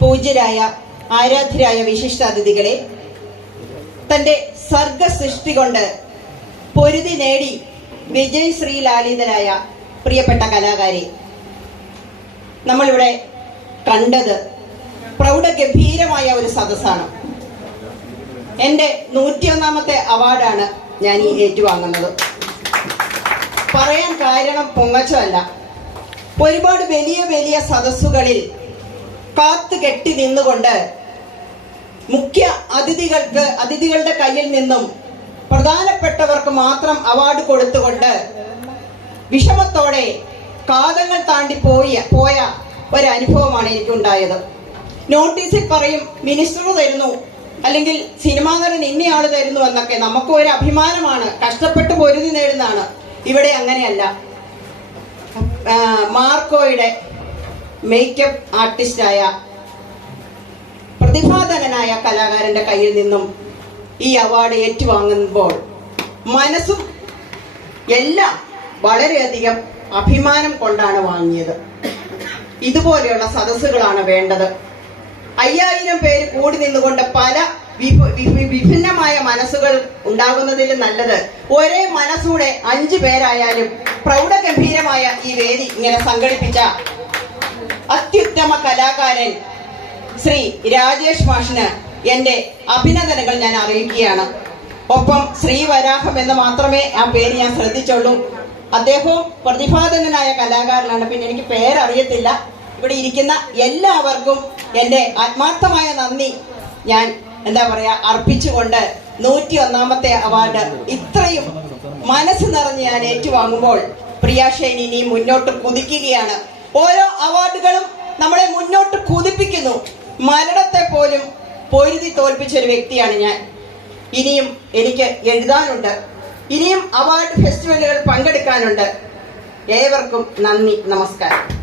പൂജ്യരായ ആരാധ്യരായ വിശിഷ്ടാതിഥികളെ തന്റെ സർഗ സൃഷ്ടി കൊണ്ട് പൊരുതി നേടി വിജയ് ശ്രീലാളിതരായ പ്രിയപ്പെട്ട കലാകാരി. നമ്മളിവിടെ കണ്ടത് പ്രൗഢഗംഭീരമായ ഒരു സദസ്സാണ്. എന്റെ നൂറ്റിയൊന്നാമത്തെ അവാർഡാണ് ഞാൻ ഈ ഏറ്റുവാങ്ങുന്നത്. പറയാൻ കാരണം പൊങ്ങച്ചല്ല ഒരുപാട് വലിയ വലിയ സദസ്സുകളിൽ കാത്തു കെട്ടി നിന്നുകൊണ്ട് മുഖ്യ അതിഥികൾക്ക് അതിഥികളുടെ കയ്യിൽ നിന്നും പ്രധാനപ്പെട്ടവർക്ക് മാത്രം അവാർഡ് കൊടുത്തുകൊണ്ട് വിഷമത്തോടെ കാതങ്ങൾ താണ്ടി പോയ പോയ ഒരനുഭവമാണ് എനിക്കുണ്ടായത്. നോട്ടീസിൽ പറയും മിനിസ്റ്റർ തരുന്നു അല്ലെങ്കിൽ സിനിമാ നടൻ ഇന്നയാൾ തരുന്നു എന്നൊക്കെ. നമുക്ക് ഒരു അഭിമാനമാണ്. കഷ്ടപ്പെട്ട് പൊരുതി നേടുന്നതാണ്. ഇവിടെ അങ്ങനെയല്ല. മാർക്കോയുടെ മേക്കപ്പ് ആർട്ടിസ്റ്റായ പ്രതിഭാധനനായ കലാകാരന്റെ കയ്യിൽ നിന്നും ഈ അവാർഡ് ഏറ്റുവാങ്ങുമ്പോൾ മനസ്സും എല്ലാം വളരെയധികം അഭിമാനം കൊണ്ടാണ് വാങ്ങിയത്. ഇതുപോലെയുള്ള സദസ്സുകളാണ് വേണ്ടത്. അയ്യായിരം പേര് കൂടി നിന്നുകൊണ്ട് പല വിഭ- വിഭ- വിഭിന്നമായ മനസ്സുകൾ ഉണ്ടാകുന്നതിൽ നല്ലത് ഒരേ മനസ്സൂടെ അഞ്ചു പേരായാലും പ്രൗഢഗംഭീരമായ ഈ വേദി ഇങ്ങനെ സംഘടിപ്പിച്ച അത്യുത്തമ കലാകാരൻ ശ്രീ രാജേഷ് മാഷിന് എന്റെ അഭിനന്ദനങ്ങൾ ഞാൻ അറിയിക്കുകയാണ്. ഒപ്പം ശ്രീ വരാഹം എന്ന് മാത്രമേ ആ പേര് ഞാൻ ശ്രദ്ധിച്ചുള്ളൂ. അദ്ദേഹവും പ്രതിഭാധനനായ കലാകാരനാണ്. പിന്നെ എനിക്ക് പേരറിയത്തില്ല. ഇവിടെ ഇരിക്കുന്ന എല്ലാവർക്കും എന്റെ ആത്മാർത്ഥമായ നന്ദി ഞാൻ എന്താ പറയാ അർപ്പിച്ചുകൊണ്ട് നൂറ്റി ഒന്നാമത്തെ അവാർഡ് ഇത്രയും മനസ്സ് നിറഞ്ഞ് ഞാൻ ഏറ്റുവാങ്ങുമ്പോൾ പ്രിയാഷേനി മുന്നോട്ട് കുതിക്കുകയാണ്. ഓരോ അവാർഡുകളും നമ്മളെ മുന്നോട്ട് കുതിപ്പിക്കുന്നു. മരണത്തെ പോലും പൊരുതി തോൽപ്പിച്ച ഒരു വ്യക്തിയാണ് ഞാൻ. ഇനിയും എനിക്ക് എഴുതാനുണ്ട്. ഇനിയും അവാർഡ് ഫെസ്റ്റിവലുകൾ പങ്കെടുക്കാനുണ്ട്. ഏവർക്കും നന്ദി നമസ്കാരം.